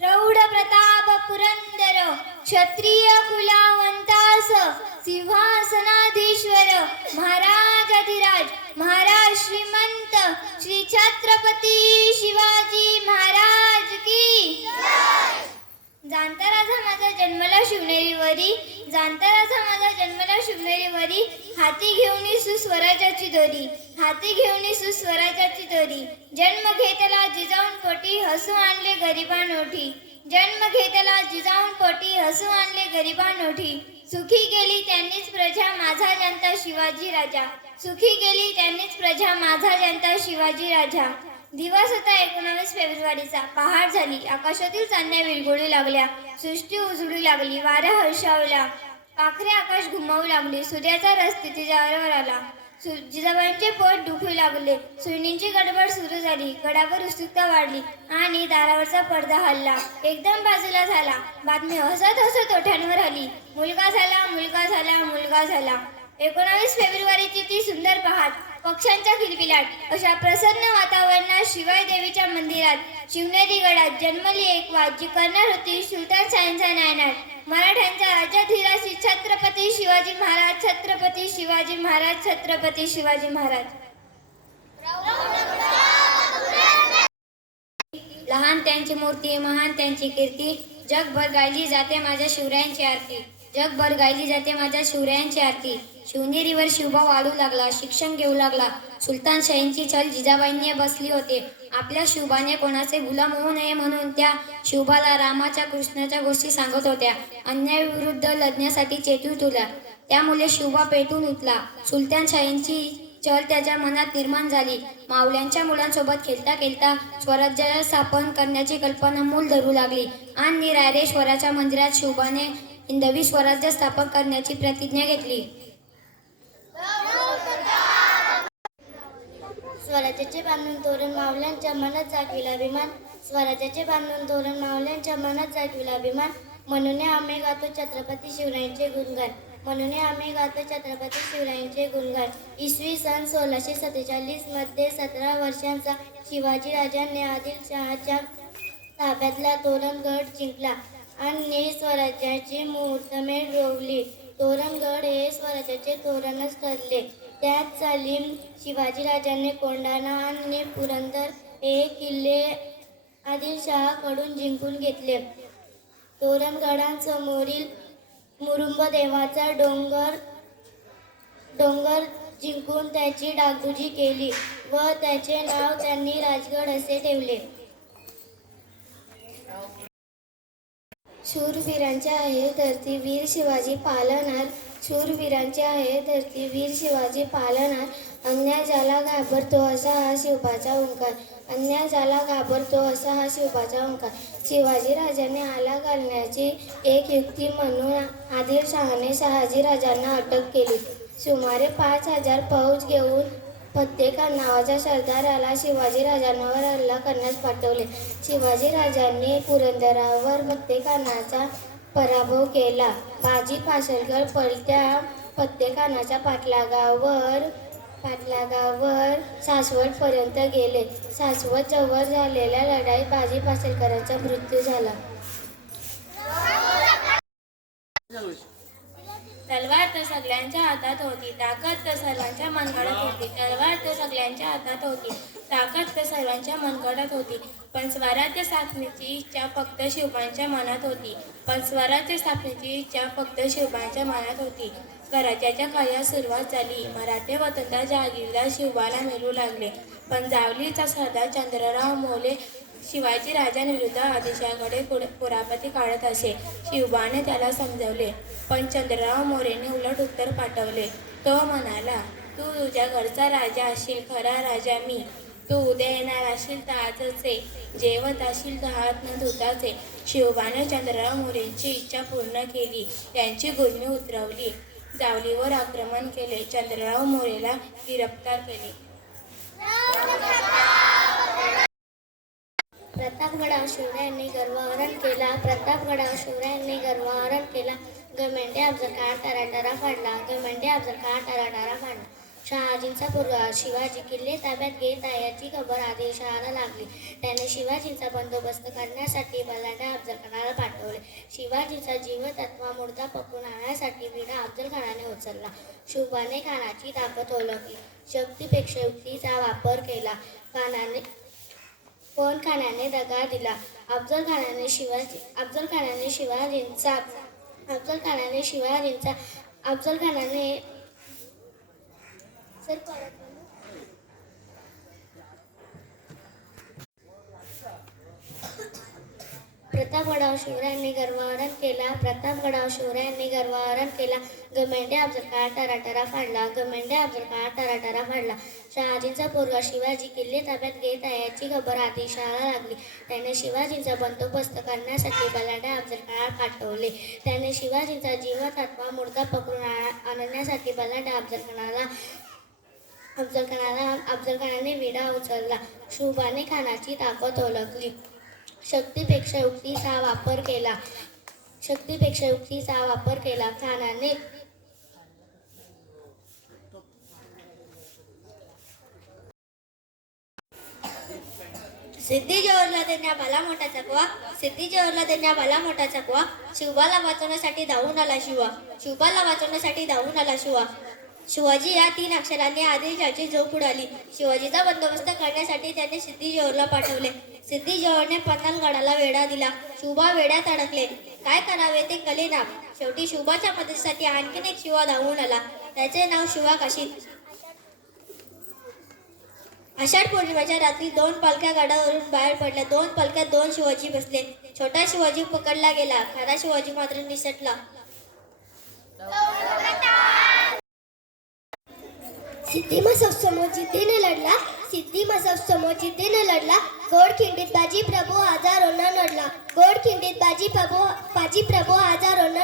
प्रौढ प्रताप पुरंदर क्षत्रिय कुलावंतास सिंहासनाधीश्वर महाराजाधिराज महाराज श्रीमंत श्री छत्रपती शिवाजी महाराज की जाणता राजा माझा जन्मला शिवनेरीवरी, जाणता राजा माझा जन्मला शिवनेरीवरी, हाती घेऊन सुस्वराजाची दोरी, हाती घेऊन सुस्वराजाची दोरी. जन्म घेतला जिजाऊन पोटी, हसू आणले गरिबांओठी, जन्म घेतला जिजाऊन पोटी, हसू आणले गरिबांओठी. सुखी गेली त्यांनीच प्रजा माझा जनता शिवाजी राजा, सुखी गेली त्यांनीच प्रजा माझा जनता शिवाजी राजा. दिवस होता 19 फेब्रुवारीचा. पहाट झाली, आकाशातील चांदण्या विरघळू लागल्या, सृष्टी उजळू लागली, वारा हर्षावला, पाखरे आकाश घुमवू लागली. सूर्याचा रस तिच्यावर आला, जिजाबाईंचे पोट दुखू लागले. सुनींची गडबड सुरू झाली, गडावर उत्सुकता वाढली आणि दारावरचा पडदा हलला. एकदम बाजूला झाला. बातमी हसत हसत ओठांवर आली, मुलगा झाला, मुलगा झाला, मुलगा झाला. 19 फेब्रुवारीची ती सुंदर पहाट, पक्ष्यांचा किलबिलाट, अशा प्रसन्न वातावरणात शिवाई देवीच्या मंदिरात शिवनेरी गडात जन्मली एक वाट, जी करणार होती सुलतानशाहींचा नायनाट. मराठ्यांचा राजाधिराज श्री छत्रपती शिवाजी महाराज, छत्रपती शिवाजी महाराज, छत्रपती शिवाजी महाराज. लहान त्यांची मूर्ती, महान त्यांची कीर्ती, जगभर गायली जाते माझ्या शिवरायांची आरती, जगभर गायली जाते माझ्या शिवरायांची आरती. शिवनेरीवर शिवबा वाढू लागला, शिक्षण घेऊ लागला. सुलतानशाहींची छल जिजाबाईंनी बसली होते. आपल्या शिवबाने कोणाचे गुलाम होऊ नये म्हणून त्या शिवबाला रामाच्या कृष्णाच्या गोष्टी सांगत होत्या. अन्यायाविरुद्ध लढण्यासाठी चेतू तुला, त्यामुळे शिवबा पेटून उठला. सुलतानशाहींची छल त्याच्या मनात निर्माण झाली. मावल्यांच्या मुलांसोबत खेळता खेळता स्वराज्य स्थापन करण्याची कल्पना मूल धरू लागली आणि रायरेश्वराच्या मंदिरात शिवबाने हिंदवी स्वराज्य स्थापन करण्याची प्रतिज्ञा घेतली. स्वराज्याचे बांधून तोरण मावल्यांच्या मनात जागविला अभिमान, स्वराज्याचे बांधून तोरण मावल्यांच्या मनात जागविला अभिमान. म्हणून आम्ही गातो छत्रपती शिवरायांचे गुणगान, म्हणून आम्ही गातो छत्रपती शिवरायांचे गुणगान. इसवी सन 1647 मध्ये 17 वर्षांचा शिवाजी राजांनी आदिलशहाच्या ताब्यातला तोरणगड जिंकला आणि स्वराज्याची मुहूर्तमेढ रोवली. तोरणगड हे स्वराज्याचे तोरणच ठरले. त्याच साली शिवाजीराजांनी कोंढाणा आणि पुरंदर हे किल्ले आदिलशहाकडून जिंकून घेतले. तोरणगडासमोरील मुरुंबदेवाचा डोंगर जिंकून त्याची डागडुजी केली व त्याचे नाव त्यांनी राजगड असे ठेवले. शूरवीरांच्या आहे धरती वीर शिवाजी पालनार, शूरवीरांची आहे धरती वीर शिवाजी पालनार. अन्याय ज्याला घाबरतो असा हा शिवबाचा ओंकार, अन्याय ज्याला घाबरतो असा हा शिवबाचा ओंकार. शिवाजी राजांनी आला घालण्याची एक युक्ती म्हणून आदिलशहाने शहाजीराजांना अटक केली. सुमारे 5000 फौज घेऊन फत्तेखान नावाच्या सरदाराला शिवाजीराजांवर हल्ला करण्यास पाठवले. शिवाजीराजांनी पुरंदरावर फत्तेखानाचा पराभव केला. बाजी पासलकर पलत्या फत्तेखानाच्या पाठलागावर सासवडपर्यंत गेले. सासवड जवळ झालेल्या लढाईत बाजी पासलकरांचा मृत्यू झाला. तलवार तर सगळ्यांच्या हातात होती, ताकद तर सर्वांच्या मनगडात होती, तलवार तर सगळ्यांच्या हातात होती, ताकद तर सर्वांच्या मनगडात होती. पण स्वराज्य स्थापनेची इच्छा फक्त शिवबांच्या मनात होती, पण स्वराज्य स्थापनेची इच्छा फक्त शिवबांच्या मनात होती. स्वराज्याच्या कार्यास सुरुवात झाली. मराठे वतनदार जहागीरदार शिवबाला मिळू लागले. पण जावलीचा सरदार चंद्रराव मोले शिवाजी राजांविरुद्ध आदेशाकडे कुरापती काढत असे. शिवबाने त्याला समजवले, पण चंद्रराव मोरेने उलट उत्तर पाठवले. तो म्हणाला, तू तुझ्या घरचा राजा असशील, खरा राजा मी. तू उद्या येणार असशील तर आजच ये, जेवत असशील तर हात न धुताच. शिवबाने चंद्रराव मोरेंची इच्छा पूर्ण केली. त्यांची गुर्मी उतरवली, जावलीवर आक्रमण केले, चंद्रराव मोरेला गिरफ्तार केले. प्रतापगडावर शिवरायांनी गर्वहरण केला, प्रतापगडावर शिवरायांनी गर्वहरण केला. गमेंडे अफजलखान टराटरा फाडला, गमेंडे अफजलखान टराटरा फाडला. शहाजींचा पुरवा शिवाजी किल्ले ताब्यात घेत आहे याची खबर आदिलशहाला लागली. त्याने शिवाजींचा बंदोबस्त करण्यासाठी बलाढ्य शिवाजीचा जीवतत्वा मुर्दा पकडून आणण्यासाठी विडा अफजल खानाने उचलला. शुभाने खानाची ताकद ओळखली. शक्तीपेक्षा युक्तीचा वापर केला. खानाने दगा दिला. अफजल खानाने प्रतापगडावर शिवरायांनी गर्वावरण केला. गमेंडे अफजल खान टराटरा फाडला. शहाजींचा पोरगा शिवाजी किल्ले ताब्यात घेत आहे याची खबर आदिलशहाला लागली. त्याने शिवाजींचा बंदोबस्त करण्यासाठी बलाढ्य अफजल खानाला पाठवले. त्याने शिवाजींचा जीवतत्वा मुर्दा पकडून आणण्यासाठी बलाढ्य अफजल खानाने विडा उचलला. शुभाने खानाची ताकद ओळखली. शक्तीपेक्षा युक्तीचा वापर केला. खानाने सिद्धी जोहरला त्यांना भला मोठा चकवा. शिवबाला वाचवण्यासाठी धावून आला शिवा. शिवाजी या 3 अक्षरांनी आदिलशाची झोप उडाली. शिवाजीचा बंदोबस्त करण्यासाठी त्याने सिद्धी जोहरला पाठवले. सिद्धी जोहरने पन्हाळगडाला वेढा दिला. शिवबा वेढ्यात अडकले. काय करावे ते कळेना. शेवटी शिवबाच्या मदतीसाठी आणखीन एक शिवा धावून आला. त्याचे नाव शिवा काशीद. आषाढ पौर्णिमेच्या रात्री 2 पालख्या गडावरून बाहेर पडल्या. 2 पालख्यात 2 शिवाजी बसले. छोटा शिवाजी पकडला गेला. खरा शिवाजी मात्र निसटला. सिद्धी मसफ समोर जिद्दीने लढला. घोडखिंडीत बाजी प्रभू हजारोंना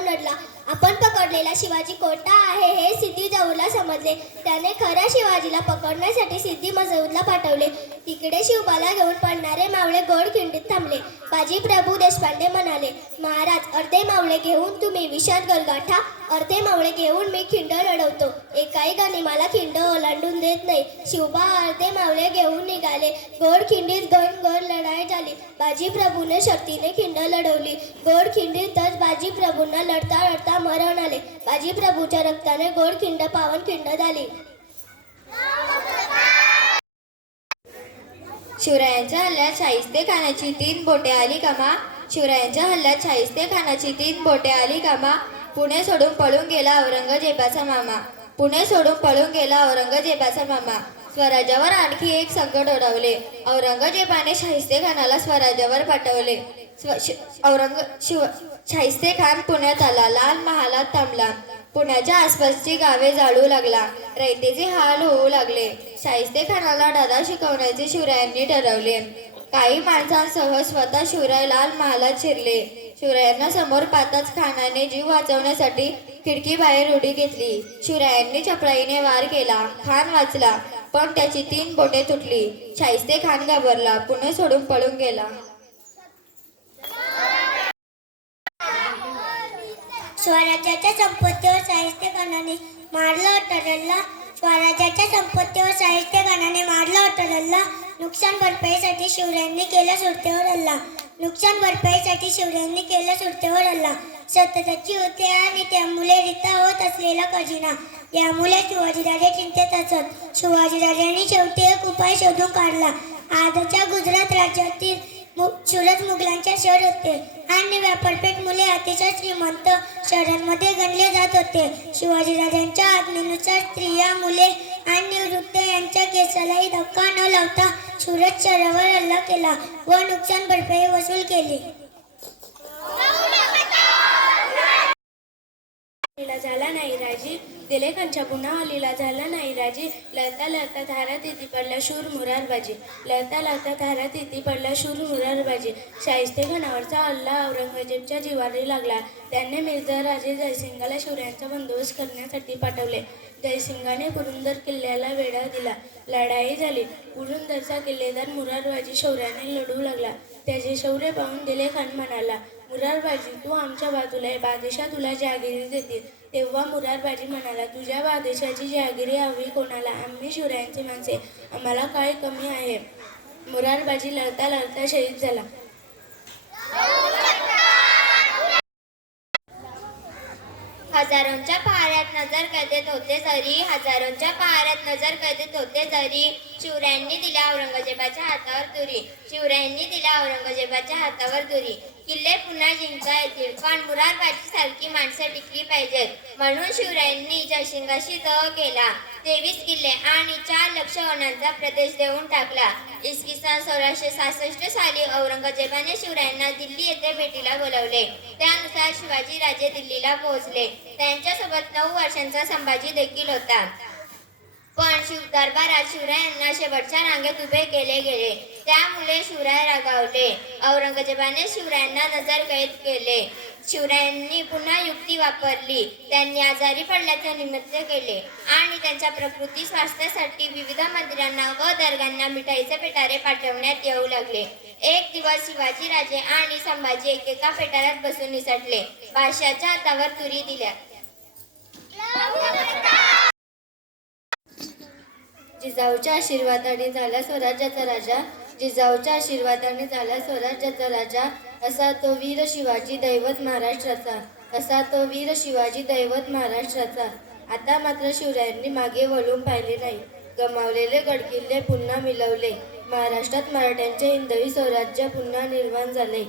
नडला. आपण पकडलेला शिवाजी कोटा आहे हे सिद्धी जोहरला समजले. त्याने खऱ्या शिवाजीला पकडण्यासाठी सिद्धी मसऊदला पाठवले. तिकडे शिवबाला घेऊन पडणारे मावळे घोडखिंडीत थांबले. बाजी प्रभू देशपांडे म्हणाले, महाराज, अर्धे मावळे घेऊन तुम्ही विषाद गलगाठा, अर्धे मावळे घेऊन मी खिंड लढवतो. एकाही गनिमाला खिंड ओलांडून देत नाही. शिवबा अर्धे मावळे घेऊन निघाले. घोडखिंडीत घनघोर लढाई झाली. बाजी प्रभूने शक्तीने खिंड लढवली. घोडखिंडीतच बाजी प्रभूंना लढता लढता मरण आले. बाजी प्रभूच्या रक्ताने घोडखिंड पावन खिंड झाली. शिवरायांच्या हल्ल्यात शाहिस्ते खानाची 3 बोटे आली कामा. पुणे सोडून पळून गेला औरंगजेबाचा मामा. स्वराज्यावर आणखी एक संकट ओढवले. औरंगजेबाने शाहिस्ते खानाला स्वराज्यावर पाठवले. शाहिस्ते खान पुण्यात आला. लाल महालात थांबला. पुण्याच्या आसपासची गावे जाळू लागला. रयतेचे हाल होऊ लागले. शाहिस्ते खानाला धडा शिकवण्याचे शिवरायांनी ठरवले. काही माणसांसह स्वतः शिवराय लाल महालात शिरले. शिवरायांना समोर पाहताच खानाने जीव वाचवण्यासाठी खिडकी बाहेर उडी घेतली. शिवरायांनी चपळाईने वार केला. खान वाचला, पण त्याची 3 बोटे तुटली. शाहिस्ते खान घाबरला. पुणे सोडून पळून गेला. स्वराज्याच्या संपत्तीवर शाहिस्ते खानाने मारला होता. नुकसान भरपाईसाठी शिवरायांनी केला सुटतेवर हल्ला. सततची होते आणि त्यामुळे रिता होत असलेला खजिना. यामुळे शिवाजीराजे चिंतेत असत. शिवाजीराजांनी शेवटी एक उपाय शोधून काढला. आजच्या गुजरात राज्यातील सुरत मुघलांच्या शहर होते आणि व्यापारपेठ मुले अतिशय श्रीमंत शहरांमध्ये गणले जात होते. शिवाजीराजांच्या आज्ञेनुसार स्त्रिया, मुले आणि वृद्ध यांच्या केसालाही धक्का न लावता सुरत शहरावर हल्ला केला व नुकसान भरपाई वसूल केली. झाला नाही राजी. दिले खानच्या पुन्हा हल्लीला झाला नाही राजी. लढता लढता धारात इथे पडला शूर मुरारबाजी. शाहिस्ते खानावरचा हल्ला औरंगजेबच्या जिवारी लागला. त्याने मिर्झा राजे जयसिंगला शिवरायांचा बंदोबस्त करण्यासाठी पाठवले. जयसिंगाने पुरंदर किल्ल्याला वेढा दिला. लढाई झाली. पुरंदरचा किल्लेदार मुरारबाजी शौर्याने लढू लागला. त्याचे शौर्य पाहून दिले खान म्हणाला, मुरारबाजी, तू आमच्या बाजूला आहे. बादशाह तुला जहागिरी देतील. तेव्हा मुरारबाजी म्हणाला, तुझ्या बादशाची जहागिरी हवी कोणाला? आम्ही शिवरायांची माणसे, आम्हाला काय कमी आहे? मुरारबाजी लढता लढता शहीद झाला. हजारोंच्या पहाऱ्यात नजर कैदेत होते जरी हजारोंच्या पहाऱ्यात नजर कैदेत होते जरी शिवरायांनी दिल्या औरंगजेबाच्या हातावर तुरी शिवरायांनी दिल्या औरंगजेबाच्या हातावर तुरी किल्ले पुन्हा जिंकता येतील पण मुरारबाजी सारखी माणसं टिकली पाहिजेत म्हणून शिवरायांनी जयसिंगाशी तह केला 23 किल्ले आणि 4 लक्ष वनांचा प्रदेश देऊन टाकला. इसवी सन 1666 साली औरंगजेबाने शिवरायांना दिल्ली येथे भेटीला बोलावले. त्यानुसार शिवाजी राजे दिल्लीला पोहोचले. त्यांच्यासोबत 9 वर्षांचा संभाजी देखील होता. पण दरबारात शिवरायांना शेवटच्या रांगेत उभे केले गेले. त्यामुळे शिवराय रागावले. औरंगजेबाने शिवरायांना नजरकैद केले. शिवरायांनी पुन्हा युक्ती वापरली. त्यांनी आजारी पडल्याचे निमित्त केले आणि त्यांच्या प्रकृती स्वास्थ्यासाठी विविध मंदिरांना व दर्गांना मिठाईचे पेटारे पाठवण्यात येऊ लागले. एक दिवस शिवाजी राजे आणि संभाजी एकेका पेटाऱ्यात बसून निसटले. बादशाच्या हातावर तुरी दिल्या. जिजाऊच्या आशीर्वादाने झाला स्वराज्याचा राजा जिजाऊच्या आशीर्वादाने झाला स्वराज्याचा राजा असा तो वीर शिवाजी दैवत महाराष्ट्राचा असा तो वीर शिवाजी दैवत महाराष्ट्राचा. आता मात्र शिवरायांनी मागे वळून पाहिले नाही. गमावलेले गडकिल्ले पुन्हा मिळवले. महाराष्ट्रात मराठ्यांचे हिंदवी स्वराज्य पुन्हा निर्माण झाले.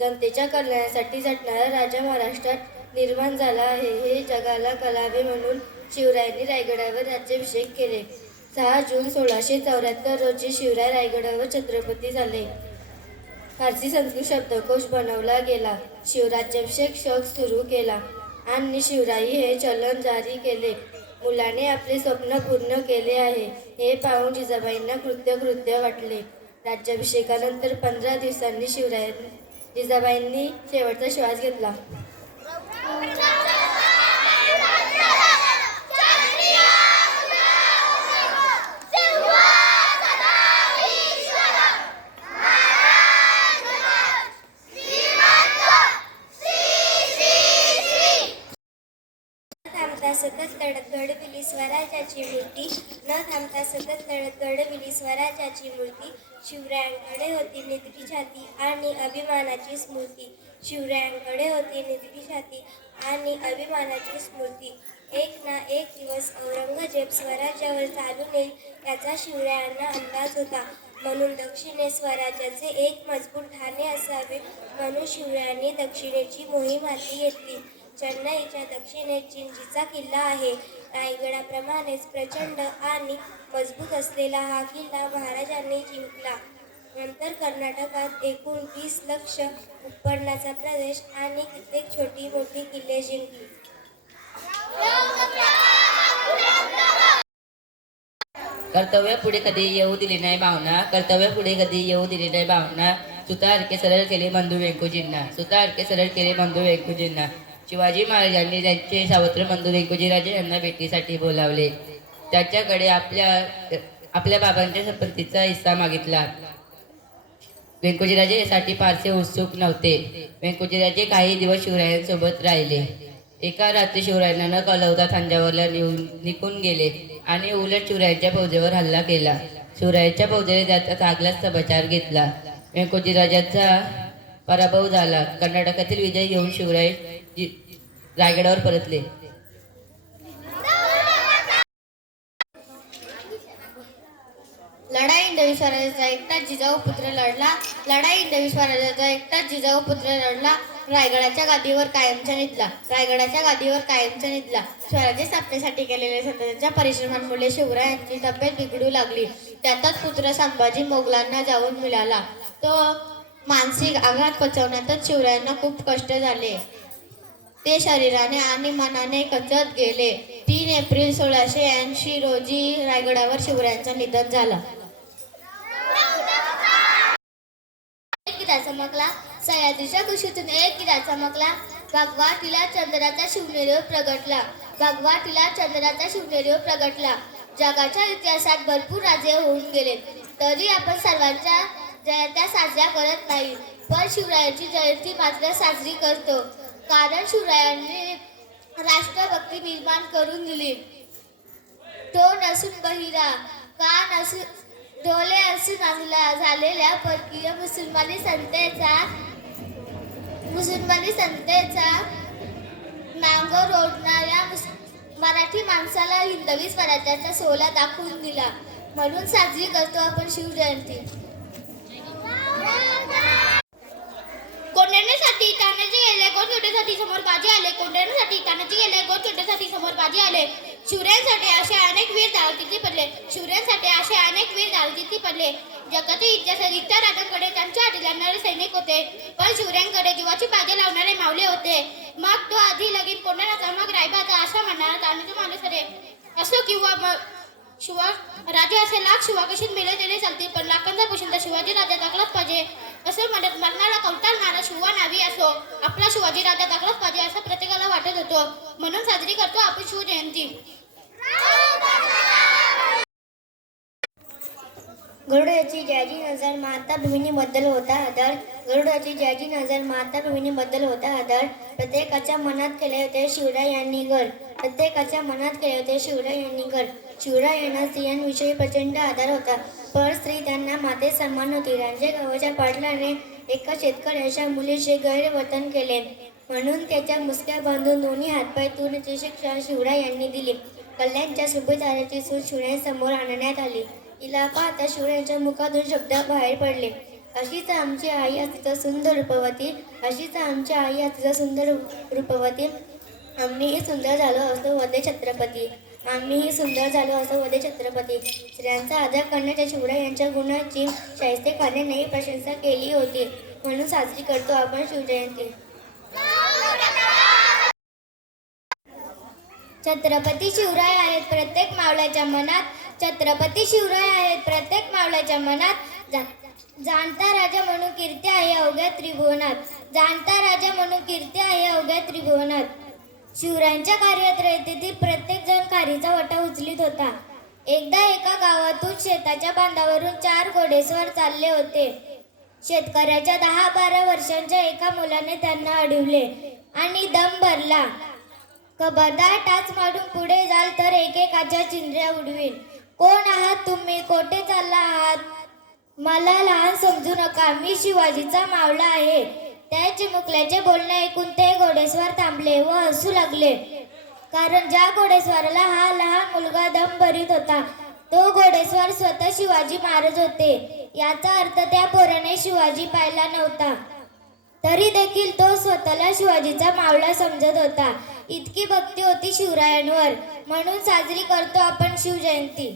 जनतेच्या कल्याणासाठी झटणारा राजा महाराष्ट्रात निर्माण झाला आहे हे जगाला कळावे म्हणून शिवरायांनी रायगडावर राज्याभिषेक केले. 6 जून 1674 रोजी शिवराय रायगडावर छत्रपती झाले. फारसी संस्कृत शब्दकोश बनवला गेला. शिवराज्याभिषेक शोक सुरू केला आणि शिवराई हे चलन जारी केले. मुलाने आपले स्वप्न पूर्ण केले आहे हे पाहून जिजाबाईंना कृत्य वाटले. राज्याभिषेकानंतर 15 दिवसांनी जिजाबाईंनी शेवटचा श्वास घेतला. सतत लढत घडविली स्वराज्याची मूर्ती न थांबता सतत लढत घडविली स्वराज्याची मूर्ती. शिवरायांकडे होती निधडी छाती आणि अभिमानाची स्मृती. शिवरायांकडे होती निधडी छाती आणि अभिमानाची स्मृती. एक ना एक दिवस औरंगजेब स्वराज्यावर चालून येईल याचा शिवरायांना अंदाज होता. म्हणून दक्षिणेस स्वराज्याचे एक मजबूत ठाणे असावे म्हणून शिवरायांनी दक्षिणेची मोहीम हाती घेतली. चेन्नईच्या दक्षिणेस जिंजीचा किल्ला आहे. रायगडाप्रमाणेच प्रचंड आणि मजबूत असलेला हा किल्ला महाराजांनी जिंकला. नंतर कर्नाटकात एकूण 20 लक्ष उत्पन्नाचा प्रदेश आणि कित्येक छोटी मोठी किल्ले जिंकली. कर्तव्य पुढे कधी येऊ दिले नाही भावना कर्तव्य पुढे कधी येऊ दिले नाही भावना. सुतारके सरळ केले बंधू व्यंकोजींना सुतारके सरळ केले बंधू व्यंकोजींना. शिवाजी महाराजांनी त्यांचे सावत्र बंधू व्यंकोजीराजे यांना भेटीसाठी बोलावले. त्याच्याकडे आपल्या बाबांच्या संपत्तीचा हिस्सा मागितला. व्यंकोजीराजे यासाठी फारसे उत्सुक नव्हते. व्यंकोजीराजे काही दिवस शिवरायांसोबत राहिले. एका रात्री शिवरायांना न कळवता तंजावरला निघून गेले आणि उलट शिवरायांच्या फौजेवर हल्ला केला. शिवरायांच्या फौजेने त्याचा चांगलाच समाचार घेतला. व्यंकोजीराजाचा पराभव झाला. कर्नाटकातील विजय घेऊन शिवराय रायगडावर परतले. लढाई हिंदवी स्वराज्याचा एकटाच जिजाऊ पुत्र लढला. लढाई हिंदवी स्वराज्याचा एकटाच जिजाऊ पुत्र लढला. रायगडाच्या गादीवर कायमचा निधला. रायगडाच्या गादीवर कायमचा निधला. स्वराज्य स्थापनेसाठी केलेल्या सततच्या परिश्रमांमुळे शिवरायांची तब्येत बिघडू लागली. त्यातच पुत्र संभाजी मोगलांना जाऊन मिळाला. तो मानसिक आघात पचवण्यातच शिवरायांना खूप कष्ट झाले. ते शरीराने आणि मनाने खचत गेले. 3 एप्रिल 1680 रोजी रायगडावर शिवरायांचं निधन झालं. एक गिरा चमकला. सह्याद्रीच्या कुशीतून एक गिरा चमकला. भगवाटीला चंद्राचा शिवनेरीवर प्रगटला. भगवाटीला चंद्राचा शिवनेरीवर प्रगटला. जगाच्या इतिहासात भरपूर राजे होऊन गेले तरी आपण सर्वांच्या जयंत्या साजऱ्या करत नाही. पण शिवरायांची जयंती मात्र साजरी करतो. कारण शिवरायांनी राष्ट्रभक्ती निर्माण करून दिली. तो नसून बहिरा कान असून डोळे असून अंगला झालेल्या परकीय मुसलमानी संतेचा नांगर ओढणाऱ्या मराठी माणसाला हिंदवी स्वराज्याचा सोला दाखवून दिला. म्हणून साजरी करतो आपण शिवजयंती. कोंढाण्यासाठी तानाजी गेले, गोड छोट्यासाठी समोर बाजी आले. कोंढाण्यासाठी तानाजी गेले, गोड छोट्यासाठी समोर बाजी आले. शिवरायांसाठी असे अनेक वीर दावतीर्थी पडले. शिवरायांसाठी असे अनेक वीर दावतीर्थी पडले. जगातील इतिहासात इतर राजांकडे त्यांच्या आधी लढणारे सैनिक होते, पण शिवरायांकडे जीवाची बाजी लावणारे मावळे होते. मग तो आधी लगीन कोंढाण्याचा, मग रायबाचा असा म्हणणारा तानाजी मालुसरे असो किंवा मग शिवा राजे असे लाख शिवा कशीच मेले तरी चालतील, पण लाखांचा पोशिंदा शिवाजी राजा दाखलाच पाहिजे असं म्हणत मरणाला कवटाळणारा शिवा नावी असो, आपला शिवाजी राजा दाखलाच पाहिजे असं प्रत्येकाला वाटत होतं. म्हणून साजरी करतो आपण शिवजयंती. गरुडाची ज्याची नजर माता भगिनीबद्दल होता आदर. गरुडाची ज्याची नजर माता भगिनीबद्दल होता आदर. प्रत्येकाच्या मनात केले होते शिवरायांनी घर. प्रत्येकाच्या मनात केले होते शिवरायांनी घर. शिवरायांना स्त्रियांविषयी प्रचंड आदर होता, पण स्त्री त्यांना माते सन्मान होती. रांजणगावच्या पाटलाने एका शेतकऱ्याच्या मुलीचे गैरवर्तन केले, म्हणून त्याच्या मुसक्या बांधून दोन्ही हातपाय तोडण्याची शिक्षा शिवरायांनी दिली. कल्याणच्या सुभेदाराची सूट शिवरायांसमोर आणण्यात आली. तिला पाहता शिवरायांच्या मुखातून शब्द बाहेर पडले, अशीच आमची आई असती सुंदर रूपवती. अशीच आमची आई असती सुंदर रूपवती. आम्हीही सुंदर झालो असतो वदे छत्रपती. आम्हीही सुंदर झालो असतो वदे छत्रपती. स्त्रियांचा आदर करण्याच्या शिवरायांच्या गुणाची शाहिस्तेखानानेही प्रशंसा केली होती. म्हणून साजरी करतो आपण शिवजयंती. छत्रपती शिवराय आहेत प्रत्येक मावळ्याच्या मनात. छत्रपती शिवराय आहेत प्रत्येक मावळ्याच्या मनात. जाणता राजा म्हणून कीर्ती आहे अवघ्या त्रिभुवनात. जाणता राजा म्हणून कीर्ती आहे अवघ्या त्रिभुवनात. शिवरायांच्या कार्ययात्रेतील प्रत्येक जण खारीचा वाटा उचलीत होता. एकदा एका गावातून शेताच्या बांधावरून 4 घोडेस्वार चालले होते. शेतकऱ्याच्या 10-12 वर्षांच्या एका मुलाने त्यांना अडवले आणि दम भरला. खबरदार, टाच मारून पुढे जाल तर एकेकाच्या चिंध्या उडवीन. कोण आहात तुम्ही? कोठे चालला आहात? मला लहान समजू नका, मी शिवाजीचा मावळा आहे. त्या चिमुकल्याचे बोलणे ऐकून ते घोडेस्वार थांबले व हसू लागले, कारण ज्या घोडेस्वाराला हा लहान मुलगा दम भरीत होता तो घोडेस्वार स्वतः शिवाजी महाराज होते. याचा अर्थ त्या पोराने शिवाजी पाहिला नव्हता, तरी देखील तो स्वतःला शिवाजीचा मावळा समजत होता. इतकी भक्ती होती शिवरायांवर. म्हणून साजरी करतो आपण शिवजयंती.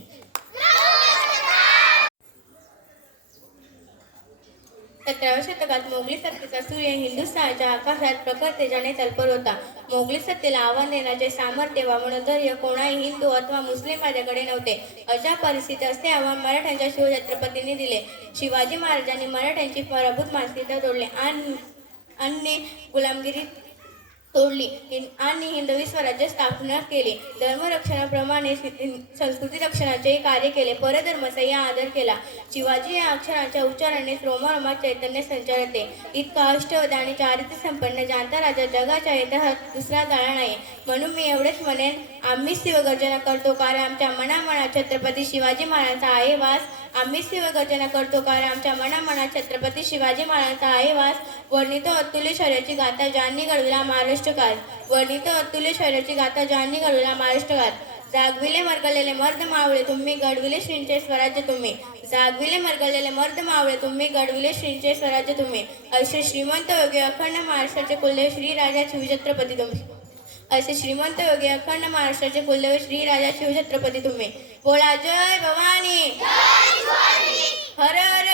17व्या शतकात मोगली सत्तेचा सूर्य हिंदुस्थानच्या आकाशात प्रखर तेजाने तल्पर होता. मोगली सत्तेला आव्हान देण्याचे सामर्थ्य वा मनोधैर्य कोणाही हिंदू अथवा मुस्लिम राजाकडे नव्हते. अशा परिस्थितीत असे आव्हान मराठ्यांच्या शिवछत्रपतींनी दिले. शिवाजी महाराजांनी मराठ्यांची पराभूत मानसिकता तोडली आणि गुलामगिरी तोडली आणि हिंदवी स्वराज्य स्थापना केली. धर्मरक्षणाप्रमाणे संस्कृती रक्षणाचे कार्य केले. परधर्माचाही आदर केला. शिवाजी या अक्षरांच्या उच्चाराने रोमारोमात चैतन्य संचारते. इतका अष्टवध आणि चारित्र्य संपन्न जाणता राजा जगाच्या इतिहासात दुसरा झाला नाही. म्हणून मी एवढेच म्हणेन, आम्ही शिवगर्जना करतो कारण आमच्या मनामनात छत्रपती शिवाजी महाराजांचा आहे वास. आम्ही शिवगर्जना करतो कारण आमच्या मनामनात छत्रपती शिवाजी महाराजांचा आहे वास. वर्णितो अतुल्य शौर्याची गाथा ज्यांनी घडविला महाराष्ट्रकाळ. वर्णितो अतुल्य शौर्याची गाथा ज्यांनी घडविला महाराष्ट्रकाळ. जागविले मरगळलेले मर्द मावळे तुम्ही, घडविले श्रींचे स्वराज्य तुम्ही. जागविले मरगळलेले मर्द मावळे तुम्ही, घडविले श्रींचे स्वराज्य तुम्ही. असे श्रीमंत योगी अखंड महाराष्ट्राचे कुलदेव श्री राजा शिवछत्रपती तुम्ही. असे श्रीमंत योगी अखंड महाराष्ट्राचे कुलदेव श्री राजा शिवछत्रपती तुम्ही. बोला जय भवानी, हर हर